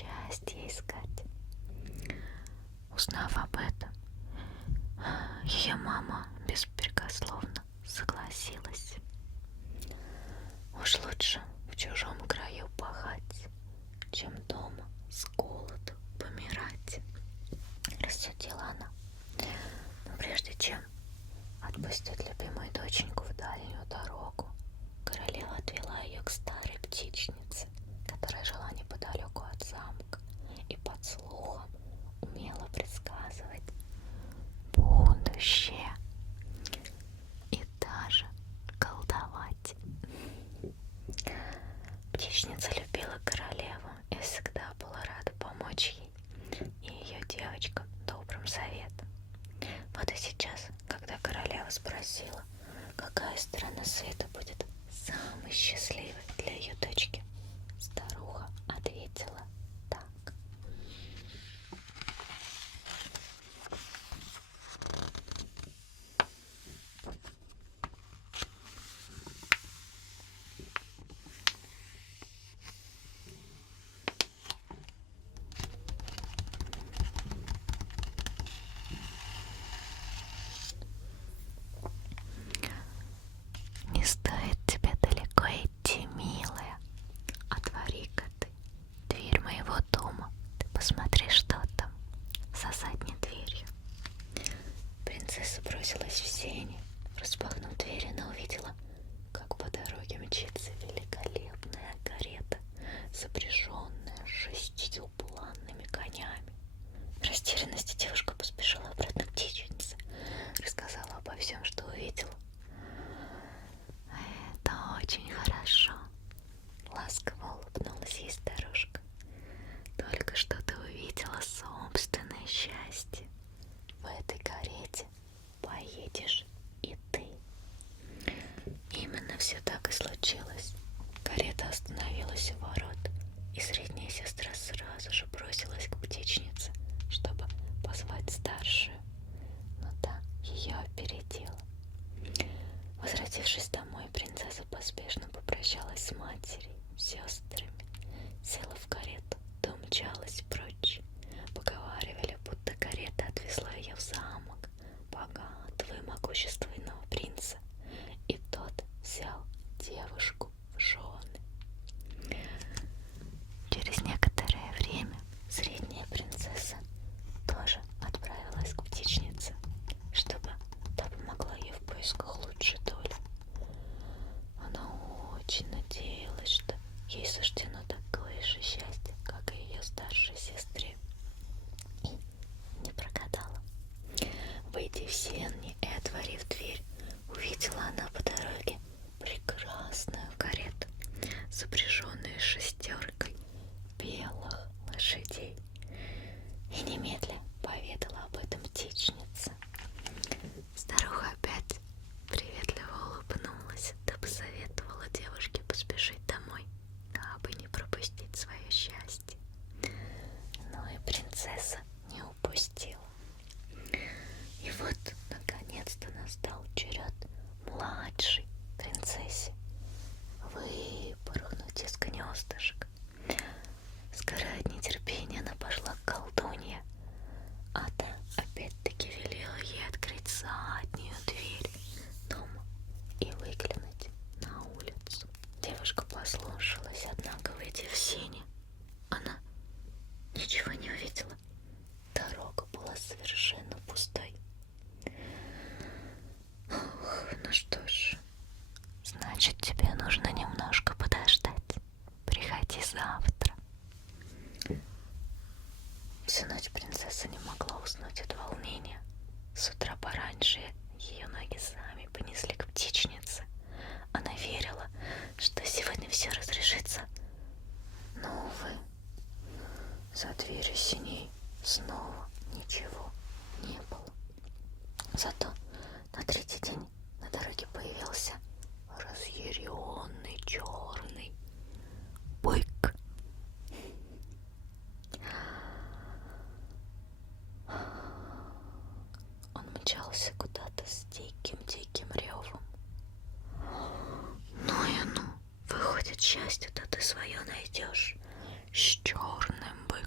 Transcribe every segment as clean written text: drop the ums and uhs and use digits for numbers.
счастье искать. Узнав об этом, ее мама беспрекословно согласилась. Уж лучше в чужом краю пахать, чем дома с голоду помирать, рассудила она. Но прежде чем отпустить любимую доченьку в дальнюю дорогу, королева отвела ее к старой птичнице, которая жила неподалеку от замка и под слухом умела предсказывать будущее и даже колдовать. Птичница любила королеву и всегда была рада помочь ей и ее девочкам добрым советом. Вот и сейчас, когда королева спросила, какая сторона света будет самой счастливой для ее дочки, старуха ответила так. Не стоит тебе далеко идти, милая. Отвори-ка ты дверь моего дома. Ты посмотри, что там за задней дверью. Принцесса бросилась в сени. Распахнув дверь, она увидела, как по дороге мчится великолепная карета, запряженная 6 буланными конями. В растерянности девушка поспешила обратно к птичнице, рассказала обо всем, что увидела. «Это очень хорошо», — ласково улыбнулась ей старушка. «Только что ты увидела собственное счастье. В этой карете поедешь и ты». Именно все так и случилось. Карета остановилась у ворот, и средняя сестра сразу же бросилась к птичнице, чтобы позвать старшую, но та ее опередила. Возвратившись домой, принцесса поспешно попрощалась с матерью, сестрами, села в карету, да умчалась прочь. Поговаривали, будто карета отвезла ее в замок богатого и могущественного принца, и тот взял девушку в жены. Через некоторое время средняя принцесса тоже отправилась к птичнице, чтобы та помогла ей в поисках лучшей доли. Она очень надеялась, что ей суждено такое же счастье, как и ее старшей сестре, и не прогадала. Выйдя в сени и отворив дверь, увидела она по дороге прекрасную карету, запряженную 6 белых лошадей, и немедля поведала об этом птичнице. Старуха опять приветливо улыбнулась, да посоветовала девушке поспешить домой, дабы не пропустить свое счастье. Но и принцесса не упустила. И вот, наконец-то, настал черед младшей принцессе выпорхнуть из гнездышек. Сгорая от нетерпения, она пошла к колдунье, а та опять-таки велела ей открыть заднюю дверь дома и выглянуть на улицу. Девушка послушалась, однако, выйдя в сени, она ничего не увидела. Дорога была совершенно пустой. Ох, ну что ж, значит, тебе нужно немножко подождать. Приходи завтра. Всю ночь принцесса не могла уснуть от волнения. С утра пораньше ее ноги сами понесли к птичнице. Она верила, что сегодня все разрешится. Но, увы, за дверью синей снова ничего не было. Зато на 3-й день на дороге появился разъяренный черный бык. Он мчался куда-то с диким ревом. Ну и ну, выходит, счастье-то ты свое найдешь с черным быком.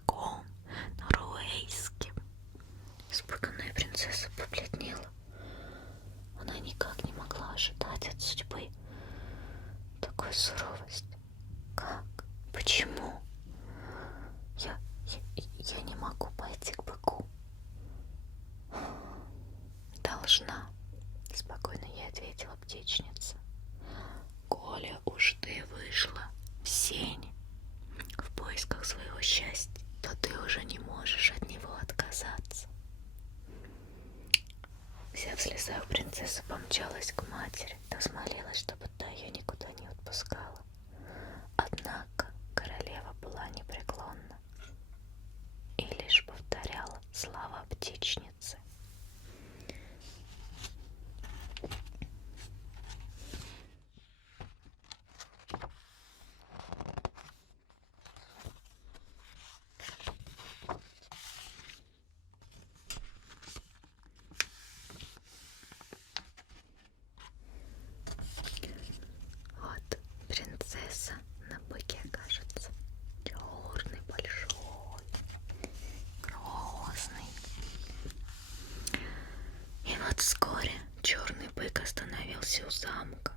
Слезая, принцесса помчалась к матери, та взмолилась, чтобы та ее никуда не отпускала. Однако королева была непреклонна и лишь повторяла слова птичницы. Вот принцесса на быке, кажется, черный, большой, грозный. И вот вскоре черный бык остановился у замка,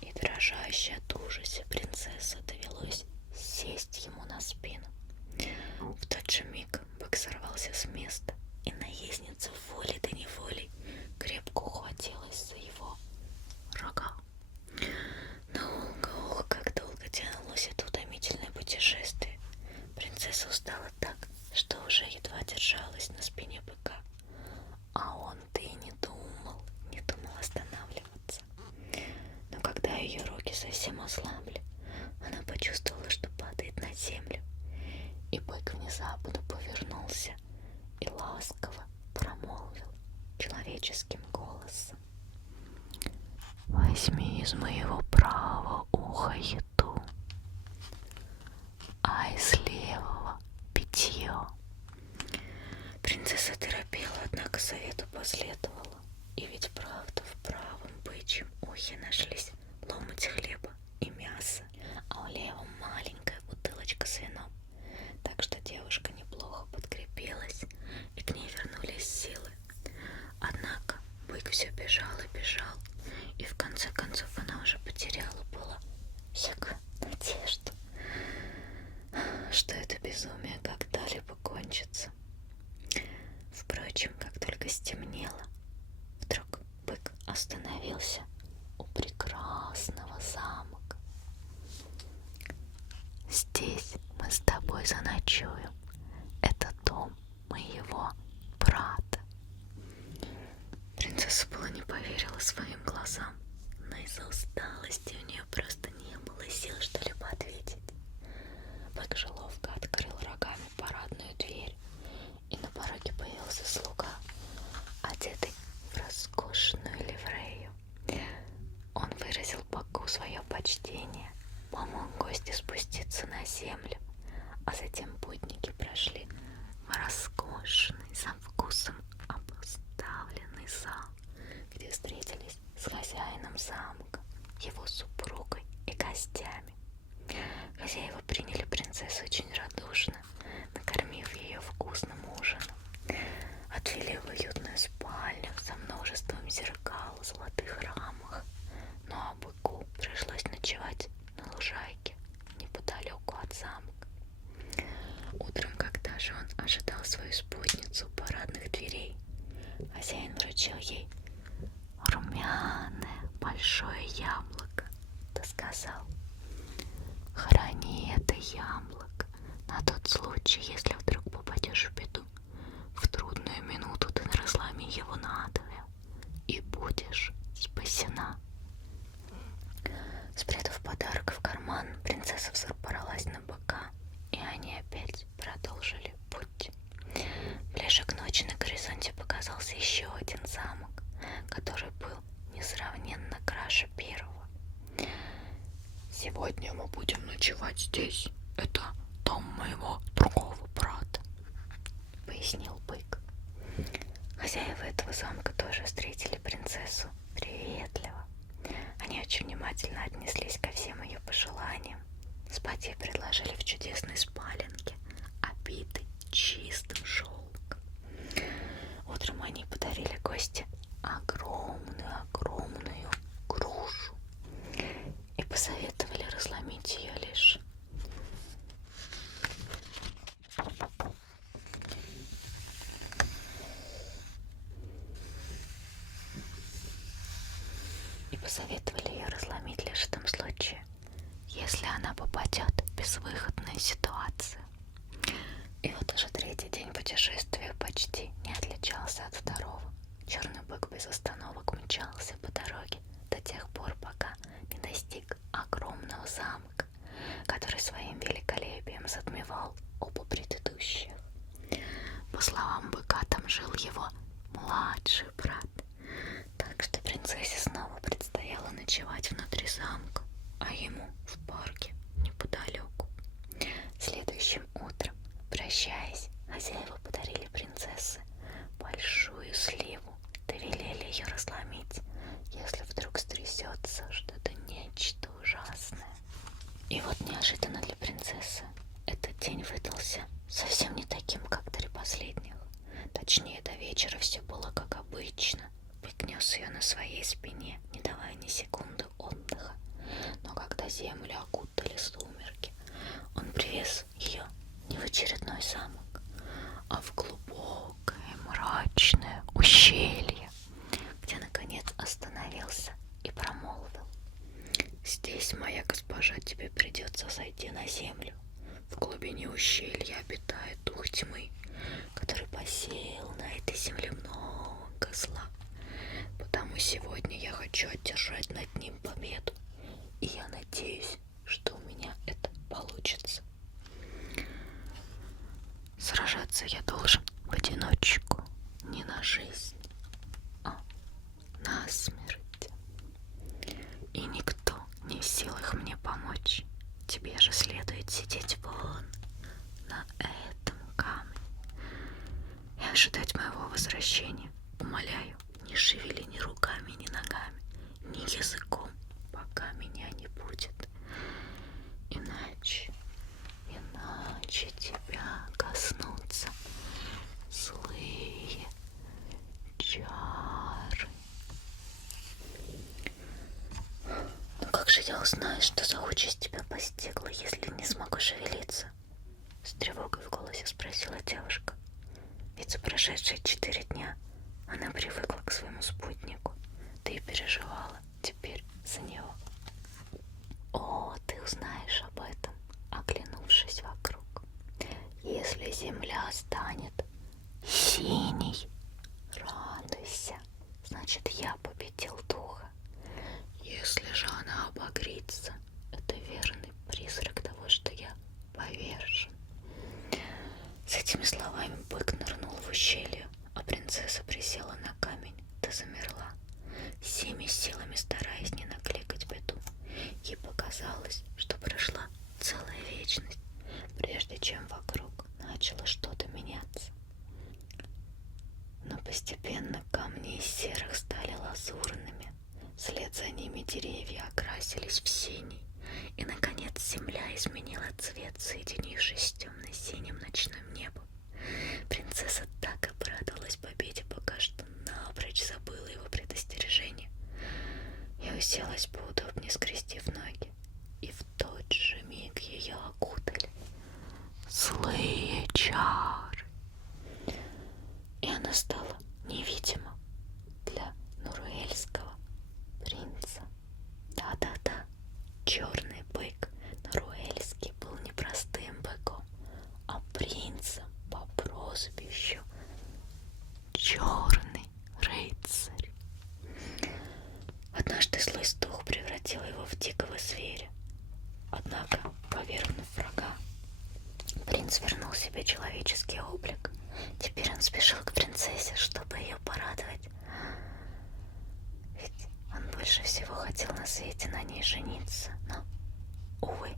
и дрожащей от ужаса принцесса довелось сесть ему на спину. В тот же миг бык сорвался с места, и наездница волей да неволей крепко ухватилась за его рога. Ох, как долго тянулось это утомительное путешествие. Принцесса устала так, что уже едва держалась на спине быка. А он-то и не думал останавливаться. Но когда ее руки совсем ослабли, она почувствовала, что падает на землю. И бык внезапно повернулся и ласково промолвил человеческим голосом: «Возьми из моего правого уха еду, а из левого питье». Принцесса торопела, однако совету последовала. И ведь правда, в правом бычьем ухе нашлись ломоть хлеба и мясо, а в левом маленькая бутылочка с вином. Так что девушка неплохо подкрепилась, и к ней вернулись силы. Однако бык все бежал и бежал, и в конце концов она уже потеряла было всякую надежду, что это безумие когда-либо кончится. Впрочем, как только стемнело, вдруг бык остановился у прекрасного замка. «Здесь мы с тобой заночуем. Это дом моего брата». Принцесса была не поверила своим глазам, но из-за усталости у нее просто не было сил что-либо ответить. Бык же ловко открыл рогами парадную дверь, и на пороге появился слуга, одетый в роскошную ливрею. Он выразил быку свое почтение, помог гостю спуститься на землю, а затем путники прошли в роскошный, со вкусом обставленный зал, где встретились с хозяином замка, его супругой и гостями. Хозяева приняли принцессу очень радушно, накормив ее вкусным ужином. Отвели в уютную спальню со множеством зеркал в золотых рамах, ну а быку пришлось ночевать на лужайке неподалеку от замка. Утром, когда же он ожидал свою спутницу у парадных дверей, хозяин вручил ей румяное большое яблоко, да сказал: «Храни это яблоко на тот случай, если вдруг попадешь в беду. В трудную минуту ты разломи его надвое, и будешь спасена». Спрятав подарок в карман, принцесса взобралась на быка, и они опять продолжили путь. Ближе к ночи на горизонте показался еще один замок, который был несравненно краше первого. «Сегодня мы будем ночевать здесь. Это дом моего другого брата», — пояснил бык. Хозяева этого замка тоже встретили принцессу приветливо. Они очень внимательно отнеслись ко всем ее пожеланиям. Спать ей предложили в чудесной спаленке, обитой чистым шелком. Утром они подарили гости огромную грушу и посоветовали разломить ее лишь в том случае, если она попадет в безвыходную ситуацию. И вот уже третий день путешествия почти не отличался от второго. Черный бык без остановок мчался по дороге до тех пор, пока не достиг огромного замка, который своим великолепием затмевал оба предыдущих. По словам быка, там жил его младший брат, так что принцессе снова предстояло ночевать внутри замка, а ему в парке неподалеку. Следующим утром, прощаясь, хозяева подарили принцессе большую сливу, да велели ее разломить, если вдруг стрясется что-то нечто ужасное. И вот неожиданно для принцессы этот день выдался совсем не таким, как 3 последних. Точнее, до вечера все было как обычно. Бык нес ее на своей спине, не давая ни секунды отдыха. Но когда землю окутали сумерки, он привез ее не в очередной замок, а в глубокое мрачное ущелье, где наконец остановился и промолвил: «Здесь, моя госпожа, тебе придется сойти на землю. В глубине ущелья обитает дух тьмы, который посеял на этой земле много зла. Потому сегодня я хочу одержать над ним победу, и я надеюсь, что у меня это получится. Сражаться я должен в одиночку, не на жизнь, а на смерть. И никто не в силах мне помочь. Тебе же следует сидеть вон на этом камне и ожидать моего возвращения. Умоляю, не шевели ни руками, ни ногами, ни языком, пока меня не будет. Иначе тебя коснутся злые чары». «Ну как же я узнаю, что за участь тебя постигла, если не смогу шевелиться?» — с тревогой в голосе спросила девушка. Ведь за прошедшие 4 дня она привыкла к своему спутнику, да и переживала теперь за него. «О, ты узнаешь об этом, оглянувшись вокруг. Если земля станет синей, радуйся, значит, я победил духа. Если же она обогрится, это верный призрак того, что я повержен». С этими словами бык нырнул в ущелье, а принцесса присела на камень да замерла, всеми силами стараясь не накликать беду. Ей показалось, что прошла целая вечность, прежде чем вокруг начало что-то меняться. Но постепенно камни из серых стали лазурными, вслед за ними деревья окрасились в синий, и, наконец, земля изменила цвет, соединившись с темно-синим ночным небом. Принцесса так обрадовалась победе, пока что напрочь забыла его предостережение. И уселась поудобнее, скрестив ноги, и в тот же миг ее окутали злые чары, и она стала невидима для нуруэльского принца. Да-да-да, черный бык нуруэльский был не простым быком, а принцем по прозвищу Черный рыцарь. Однажды злой дух превратил его в дикого зверя. Однако, повергнув врага, принц вернул себе человеческий облик. Теперь он спешил к принцессе, чтобы ее порадовать. Ведь он больше всего хотел на свете на ней жениться. Но, увы,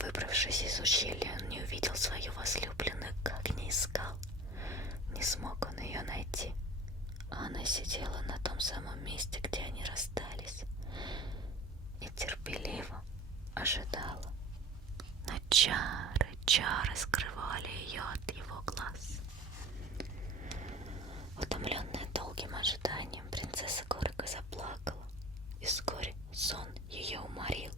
выбравшись из ущелья, он не увидел свою возлюбленную, как не искал. Не смог он ее найти. А она сидела на том самом месте, где они расстались, и терпеливо ожидала. Но чары скрывали ее от его глаз. Утомленная долгим ожиданием, принцесса горько заплакала, и вскоре сон ее уморил.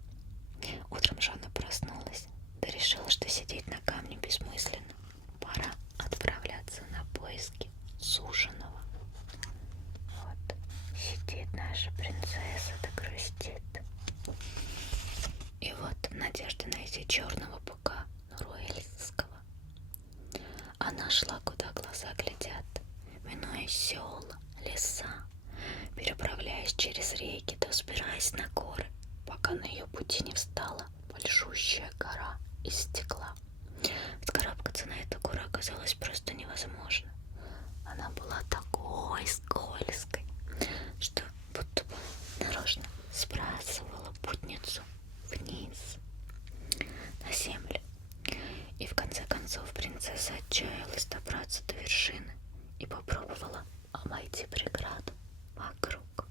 Утром же она проснулась, да решила, что сидеть на камне бессмысленно. Пора отправляться на поиски суженого. Вот, сидит наша принцесса, да грустит. И вот, в надежде найти черного быка нуруэльского, она шла, куда глаза глядят, минуя села, леса, переправляясь через реки, да взбираясь на горы, пока на ее пути не встала большущая гора из стекла. Вскарабкаться на эту гору оказалось просто невозможно. Она была такой скользкой, что будто бы нарочно сбрасывала путницу вниз на землю. И в конце концов принцесса отчаялась добраться до вершины и попробовала обойти преграду вокруг.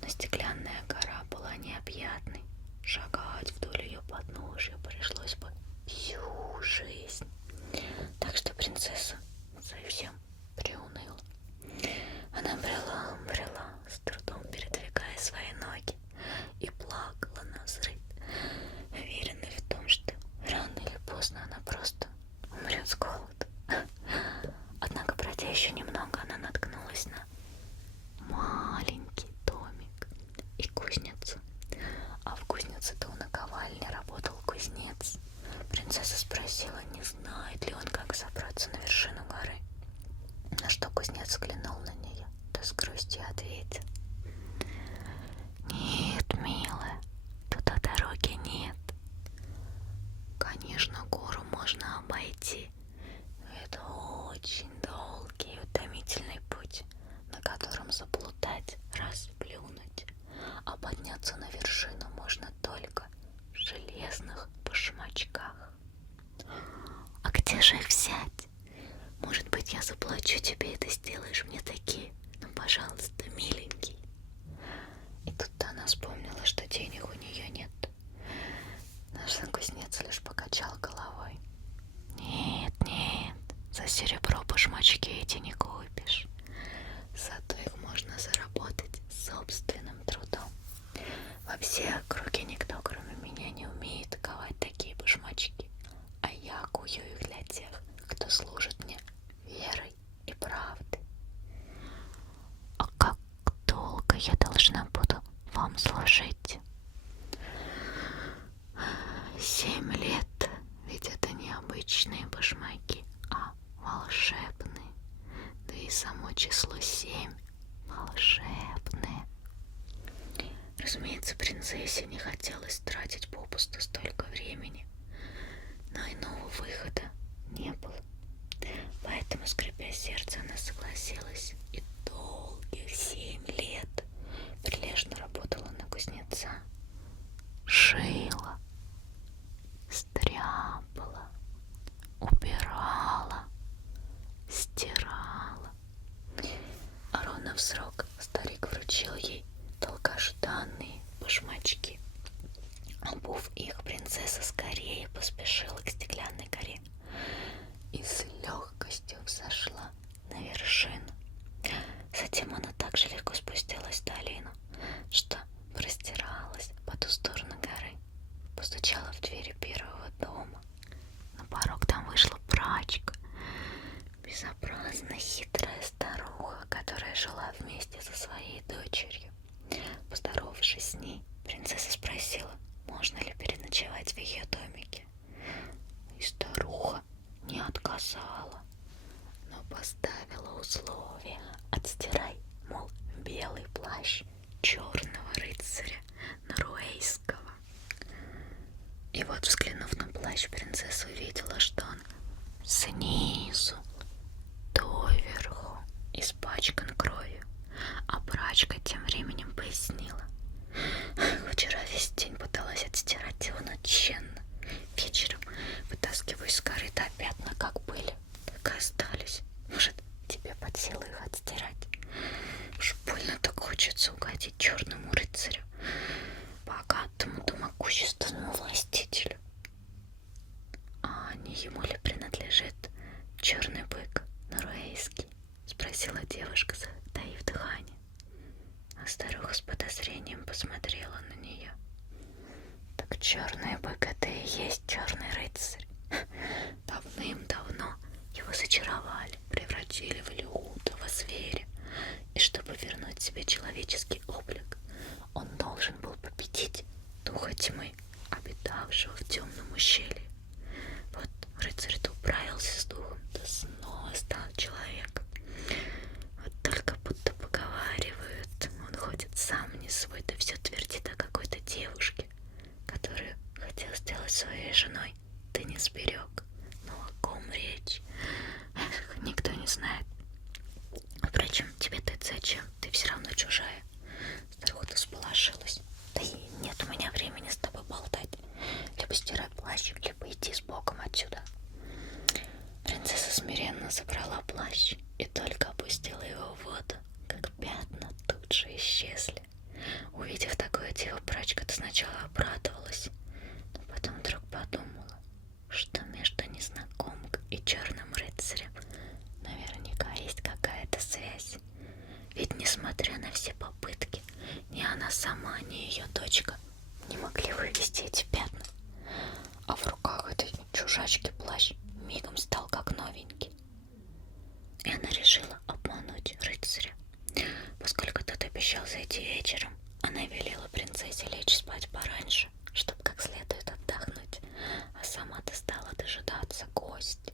Но стеклянная гора была необъятной. Шагать вдоль ее подножия пришлось бы всю жизнь. Так что принцесса совсем приуныла. Она брела, с трудом передвигая свои ноги, и плакала навзрыд, уверенной в том, что рано или поздно она просто умрет с голоду. Однако, пройдя еще немного, она наткнулась на маленький домик и кузницу. А в кузнице-то у наковальни работал кузнец. Принцесса спросила, не знает ли он, как забраться на вершину горы. На что кузнец взглянул на нее, да с грустью ответил: «Нет, милая, туда дороги нет. Конечно, гору можно обойти, но это очень долгий и утомительный путь, на котором заплутать, расплюнуть, а подняться на вершину можно только в железных башмачках. А где же их взять? Может быть, я заплачу тебе, и ты сделаешь мне такие? Ну, пожалуйста, миленький». И тут-то она вспомнила, что денег у нее нет. Наш кузнец лишь покачал головой. «Нет, за серебро башмачки эти не купишь. Зато их можно заработать собственным трудом. Во всей округе никто, кроме меня, не умеет ковать такие башмачки, а я кую их для тех, кто служит мне верой и правдой». «А как долго я должна буду вам служить?» 7 лет, ведь это не обычные башмаки, а волшебные. Да и само число 7 волшебное. Разумеется, принцессе не хотелось тратить попусту столько времени, но иного выхода не было. Поэтому, скрипя сердце, она согласилась и долгих 7 лет прилежно работала на кузнеца. Шила, стряпала, убирала, стирала. А ровно в срок старик вручил ей долгожданные башмачки. Обув их, принцесса скорее поспешила к стеклянной горе и с легкостью взошла на вершину. Затем она так же легко спустилась в долину, что простиралась по ту сторону горы. Постучала в двери первого дома. На порог там вышла прачка, безобразно хитрая старуха, которая жила вместе со своей дочерью. Поздоровавшись с ней, принцесса спросила, можно ли переночевать в ее домике. И старуха не отказала, но поставила условие: отстирай, мол, белый плащ черного рыцаря Норуэйского. И вот, взглянув на плащ, принцесса увидела, что он снизу доверху испачкан кровью. А прачка тем временем пояснила: вчера весь день пыталась отстирать его, но тщетно. Вечером вытаскиваю из горы, да пятна как были, так и остались. Может, тебе под силу их отстирать? Уж больно так хочется угодить черному рыцарю, богатому да могущественному властителю. А не ему ли принадлежит черный бык Норуэйский? Спросила девушка, затаив дыхание. А старуха с подозрением посмотрела на нее. Так черный бык — это и есть черный рыцарь. Давным-давно его зачаровали, превратили в лютого зверя. И чтобы вернуть себе человеческий облик, он должен был победить духа тьмы, обитавшего в темном ущелье. Вот рыцарь-то управился с духом, да снова стал человеком. Вот только знает. Впрочем, тебе-то это зачем? Ты все равно чужая. Старуха-то всполошилась. Да и нет у меня времени с тобой болтать. Либо стирай плащ, либо иди с Богом отсюда. Принцесса смиренно забрала плащ и только опустила его в воду, как пятна тут же исчезли. Увидев такое дело, прачка-то сначала обрадовалась, но потом вдруг подумала, что между незнакомкой и черным рыцарем наверняка есть какая-то связь. Ведь, несмотря на все попытки, ни она сама, ни ее дочка не могли вывести эти пятна. А в руках этой чужачки плащ мигом стал как новенький. И она решила обмануть рыцаря. Поскольку тот обещал зайти вечером, она велела принцессе лечь спать пораньше, чтобы как следует отдохнуть, а сама-то стала дожидаться гостя.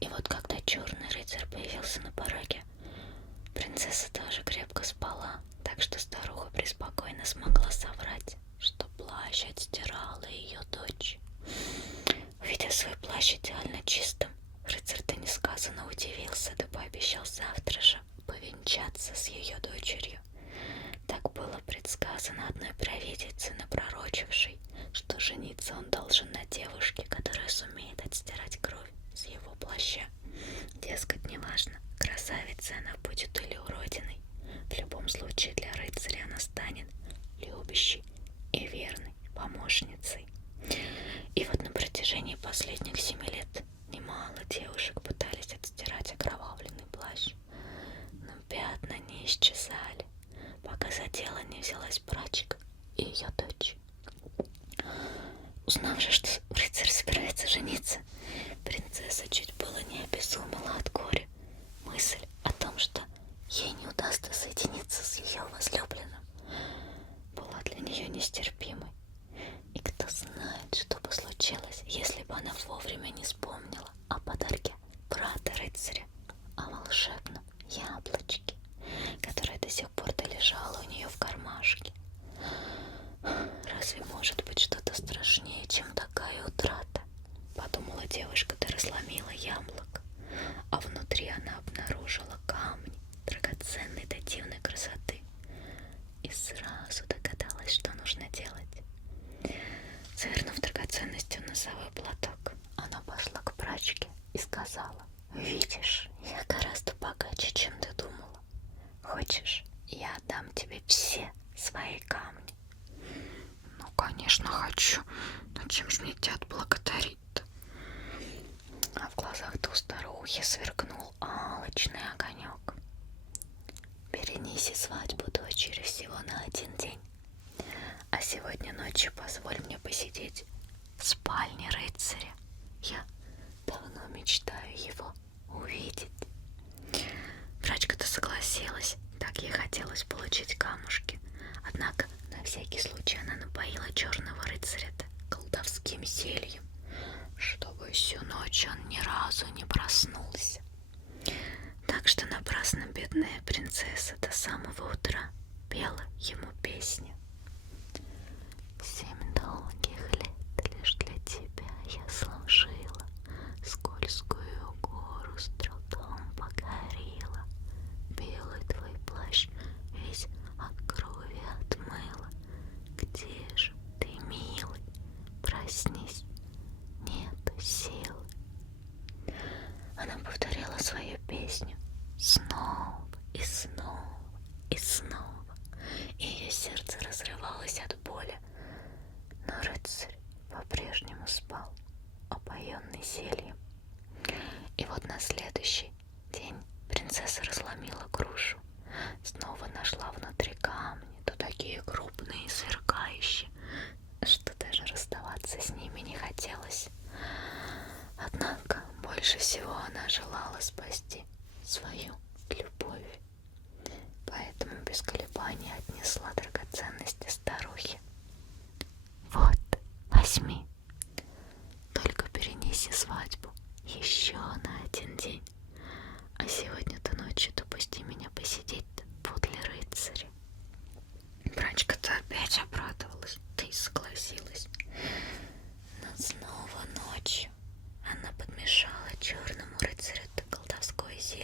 И вот когда черный рыцарь появился на пороге, принцесса тоже крепко спала, так что старуха преспокойно смогла соврать, что плащ отстирала ее дочь. Увидев свой плащ идеально чистым, рыцарь-то несказанно удивился, да пообещал завтра же повенчаться с ее дочерью. Так было предсказано одной провидице, напророчившей, что жениться он должен на девушке, которая сумеет отстирать кровь с его плаща. Дескать, неважно, красавицей она будет или уродиной, в любом случае для рыцаря она станет любящей и верной помощницей. И вот на протяжении последних 7 лет немало девушек пытались отстирать окровавленный плащ, но пятна не исчезали, пока за дело не взялась прачка и ее дочь. Узнав же, что рыцарь собирается жениться, принцесса чуть было не обезумела от горя. Мысль о том, что ей не удастся соединиться с ее возлюбленным, была для нее нестерпимой. И кто знает, что бы случилось, если бы она вовремя не вспомнила о подарке брата рыцаря, о волшебном яблочке, которое до сих пор-то лежало у нее в кармашке. Разве может быть что-то страшнее, чем такая утрата? Подумала девушка, да разломила яблоко, а внутри она обнаружила камни драгоценной до дивной красоты и сразу догадалась, что нужно делать. Завернув драгоценностью в носовой платок, она пошла к прачке и сказала: «Видишь, я гораздо богаче, чем ты думала. Хочешь, я отдам тебе все свои камни?» «Ну, конечно, хочу. Но чем же мне тебя отблагодарить-то?» А в глазах-то у старухи сверкнул алчный огонек. «Перенеси свадьбу дочери всего на 1 день. А сегодня ночью позволь мне посидеть в спальне рыцаря. Я давно мечтаю его увидеть». Прачка-то согласилась, так ей хотелось получить камушки. Однако на всякий случай она напоила черного рыцаря-то колдовским зельем, чтобы всю ночь он ни разу не проснулся. Так что напрасно бедная принцесса до самого утра пела ему песню. 7 долгих лет лишь для тебя я служила, скользкую гору с трудом покорила, белый твой плащ весь от крови отмыла. Где же ты, милый, проснись, нету сил. Она повторяла свою песню снова и снова и снова, и ее сердце разрывалось от боли. Но рыцарь по-прежнему спал, опоенный зельем. И вот на следующий день принцесса разломила грушу, снова нашла внутри камни, то такие крупные и сверкающие, что даже расставаться с ними не хотелось. Однако больше всего она желала спасти свою любовь, поэтому без колебаний отнесла драгоценности старухе. «Вот, возьми, только перенеси свадьбу еще на 1 день, а сегодня-то ночью допусти меня посидеть подле рыцаря». Прачка-то опять обрадовалась, да и согласилась. Но снова ночью она подмешала черному рыцарю колдовское зелье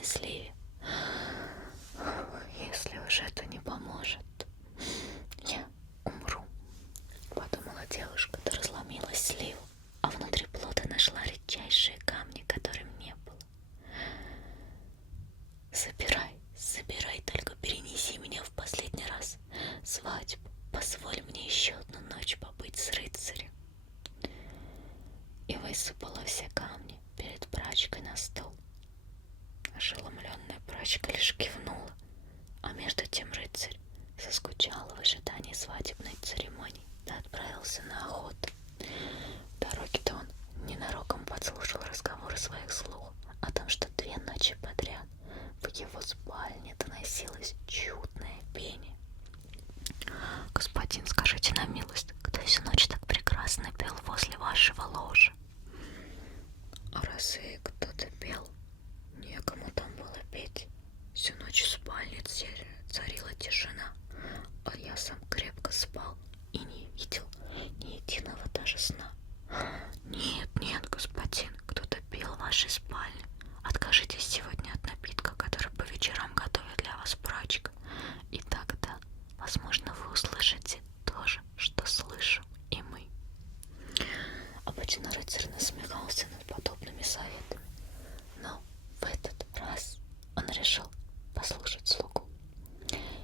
красной сливе. Если уж это не поможет, я умру, подумала девушка, то разломила сливу, а внутри плода нашла редчайшие камни, которым не было. Собирай, собирай, только перенеси меня в последний раз. Свадьбу, позволь мне еще одну ночь побыть с рыцарем. И высыпала все камни перед прачкой на стол. Ошеломленная прачка лишь кивнула, а между тем рыцарь заскучал в ожидании свадебной церемонии, да отправился на охоту. В дороге-то он ненароком подслушал разговоры своих слуг о том, что 2 ночи подряд в его спальне доносилось чудное пение. «Господин, скажите на милость, кто всю ночь так прекрасно пел возле вашего ложа?» «А разве кто-то пел? Некому там было петь. Всю ночь в спальне царила тишина, а я сам крепко спал и не видел ни единого даже сна». «Нет, нет, господин, кто-то пел в вашей спальне. Откажитесь сегодня от напитка, который по вечерам готовит для вас прачка, и тогда, возможно, вы услышите то же, что слышим и мы». Обычно рыцарь насмехался над подобными советами, но в этот раз он решил послушать слугу.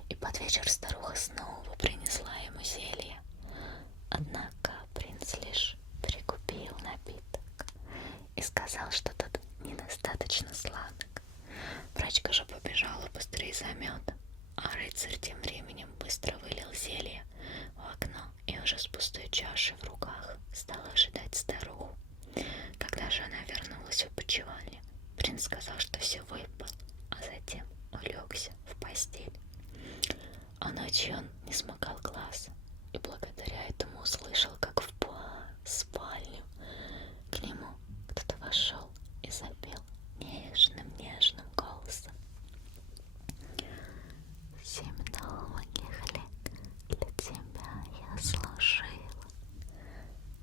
И под вечер старуха снова принесла ему зелье. Однако принц лишь прикупил напиток и сказал, что тот недостаточно сладок. Прачка же побежала быстрее за медом, а рыцарь тем временем быстро вылил зелье в окно и уже с пустой чашей в руках стал ожидать старуху. Когда же она вернулась в опочивальню, принц сказал, что все выпил, а затем улегся в постель. А ночью он не смыкал глаз и благодаря этому услышал, как в спальню к нему кто-то вошел и запел нежным голосом: «7 долгих лет для тебя я служила,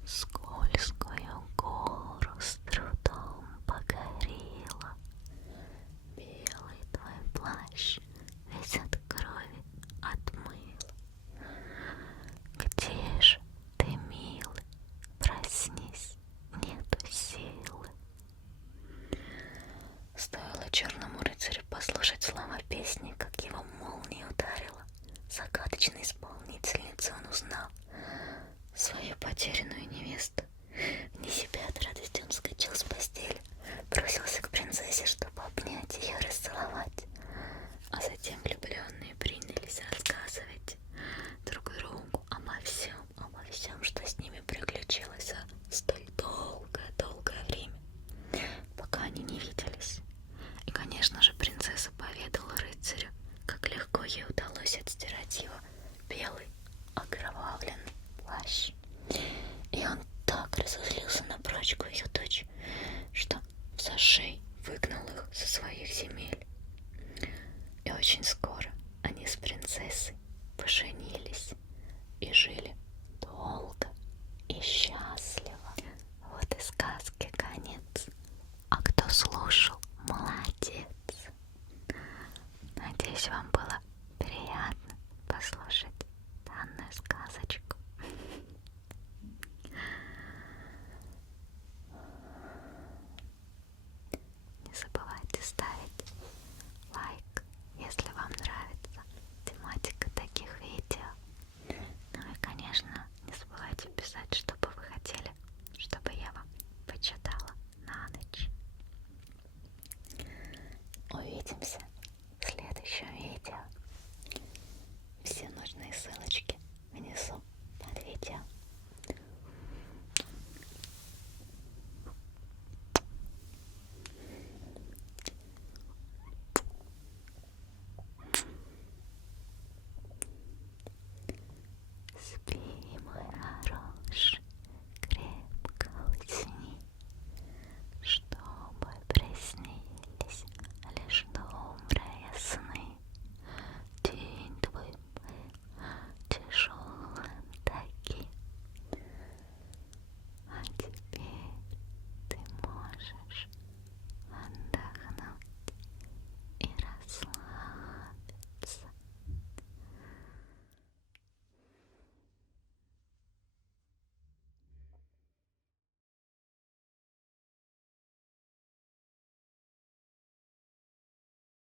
скользкую гору с трудом покорила, белый твой плащ весь от крови отмыла. Где же ты, милый, проснись, нету силы». Стоило черному рыцарю послушать слова песни, как его молния ударила. Загадочной исполнительницей он узнал свою потерянную невесту. Вне себя от радости он вскочил с постели, бросился к принцессе, чтобы обнять ее и расцеловать. А затем влюбленные принялись рассказывать друг другу обо всем, что с ними приключилось за столь долгое время, пока они не виделись. И, конечно же, принцесса поведала рыцарю, как легко ей удалось отстирать его белый окровавленный плащ. И он так разозлился на прачку и ее дочь, что зашей выгнал их со своих земель. И очень скоро они с принцессой поженились и жили долго и счастливо. Вот и сказки конец. А кто слушал, молодец. Надеюсь, вам было приятно послушать данную сказочку. Не забывайте ставить лайк, если вам нравится тематика таких видео. Ну и, конечно, не забывайте писать, что бы вы хотели, чтобы я вам почитала на ночь. Увидимся